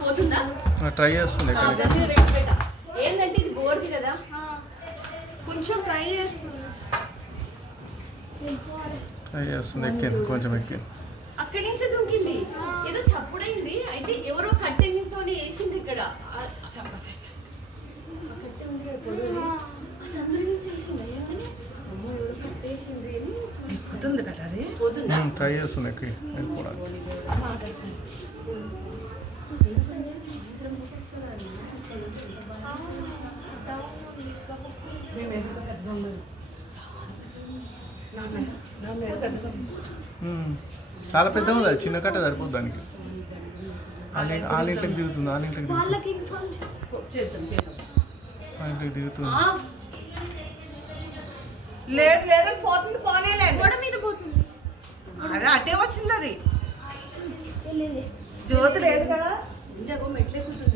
పోతుందా? ట్రై చేస్తుంది. ఏంటంటే ఇది బోర్ది కదా, కొంచెం ట్రై చేస్తుంది. ఎక్కింది, కొంచెం ఎక్కింది. అక్కడి నుంచి దుంకింది, ఏదో చప్పుడైంది. అయితే ఎవరో కట్టెతో వేసింది ఇక్కడ. కట్టె ఉంది కదా పొడుగు, అసలు నుంచి వేసింది. ఏమని అమ్మో ఎవరో కట్టేసింది అని పోతుంది కదా, అది పోతుందా? ట్రై చేస్తుంది ఎక్కి వెళ్ళిపోవడానికి. చాలా పెద్దగా ఉంది, చిన్న కట్ట సరిపోద్ది దానికి. వాళ్ళ ఇంట్లోకి దిగుతుంది, వాళ్ళ ఇంట్లోకి దిగుతుంది. లేదు లేదు పోతుంది, పోనేలేదు. గోడ మీద పోతుంది. అదే అటే వచ్చింది, అది జ్యోతి లేదు కదా, మెట్లే కూర్చుంది.